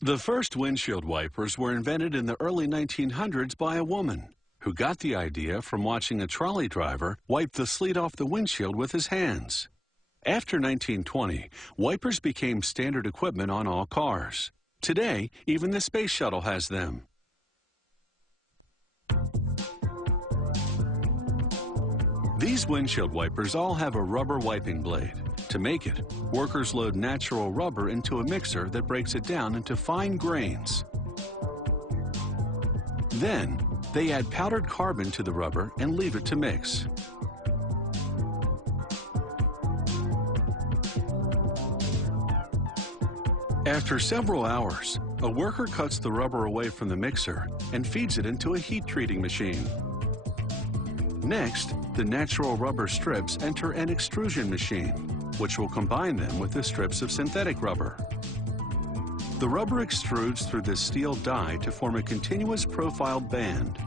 The first windshield wipers were invented in the early 1900s by a woman who got the idea from watching a trolley driver wipe the sleet off the windshield with his hands. After 1920, wipers became standard equipment on all cars. Today, even the space shuttle has them. These windshield wipers all have a rubber wiping blade. To make it, workers load natural rubber into a mixer that breaks it down into fine grains. Then, they add powdered carbon to the rubber and leave it to mix. After several hours, a worker cuts the rubber away from the mixer and feeds it into a heat treating machine. Next, the natural rubber strips enter an extrusion machine, which will combine them with the strips of synthetic rubber. The rubber extrudes through this steel die to form a continuous profiled band.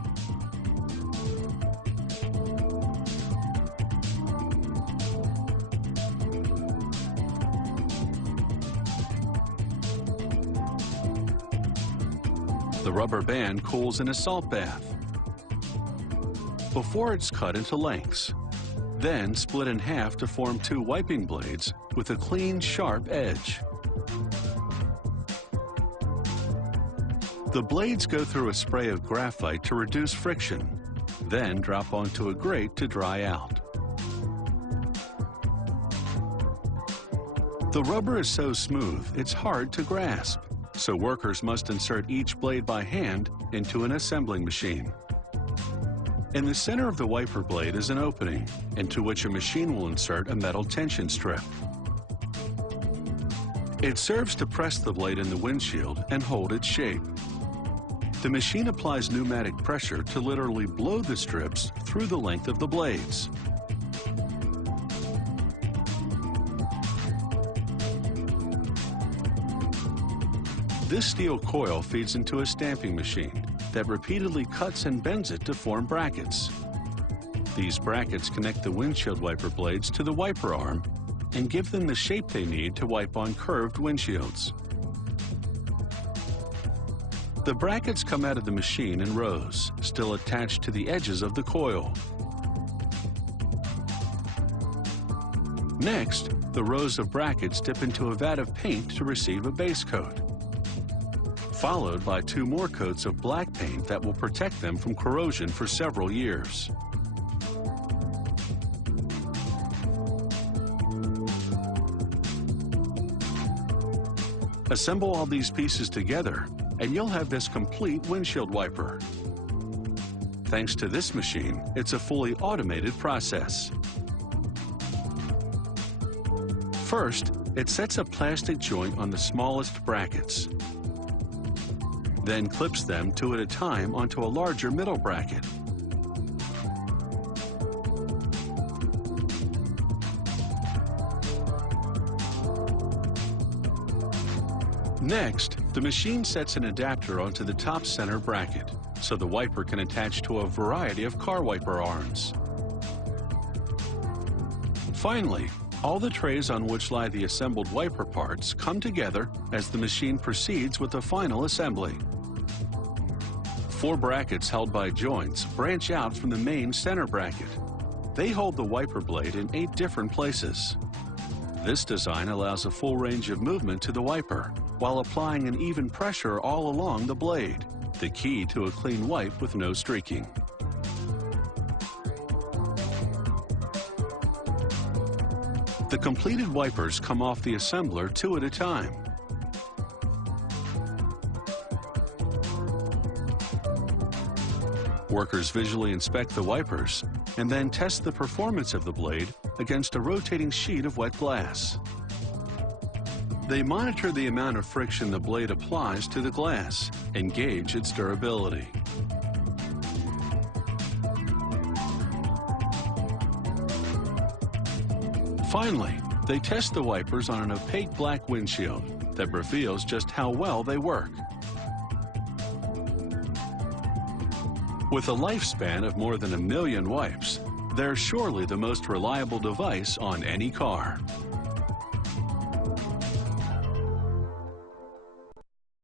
The rubber band cools in a salt bath before it's cut into lengths, then split in half to form two wiping blades with a clean, sharp edge. The blades go through a spray of graphite to reduce friction, then drop onto a grate to dry out. The rubber is so smooth, it's hard to grasp, so workers must insert each blade by hand into an assembling machine. In the center of the wiper blade is an opening, into which a machine will insert a metal tension strip. It serves to press the blade in the windshield and hold its shape. The machine applies pneumatic pressure to literally blow the strips through the length of the blades. This steel coil feeds into a stamping machine that repeatedly cuts and bends it to form brackets. These brackets connect the windshield wiper blades to the wiper arm and give them the shape they need to wipe on curved windshields. The brackets come out of the machine in rows, still attached to the edges of the coil. Next, the rows of brackets dip into a vat of paint to receive a base coat, followed by two more coats of black paint that will protect them from corrosion for several years. Assemble all these pieces together, and you'll have this complete windshield wiper. Thanks to this machine, it's a fully automated process. First, it sets a plastic joint on the smallest brackets, then clips them two at a time onto a larger middle bracket. Next, the machine sets an adapter onto the top center bracket, so the wiper can attach to a variety of car wiper arms. Finally, all the trays on which lie the assembled wiper parts come together as the machine proceeds with the final assembly. 4 brackets held by joints branch out from the main center bracket. They hold the wiper blade in 8 different places. This design allows a full range of movement to the wiper while applying an even pressure all along the blade, the key to a clean wipe with no streaking. The completed wipers come off the assembler 2 at a time. Workers visually inspect the wipers and then test the performance of the blade against a rotating sheet of wet glass. They monitor the amount of friction the blade applies to the glass and gauge its durability. Finally, they test the wipers on an opaque black windshield that reveals just how well they work. With a lifespan of more than 1 million wipes, they're surely the most reliable device on any car.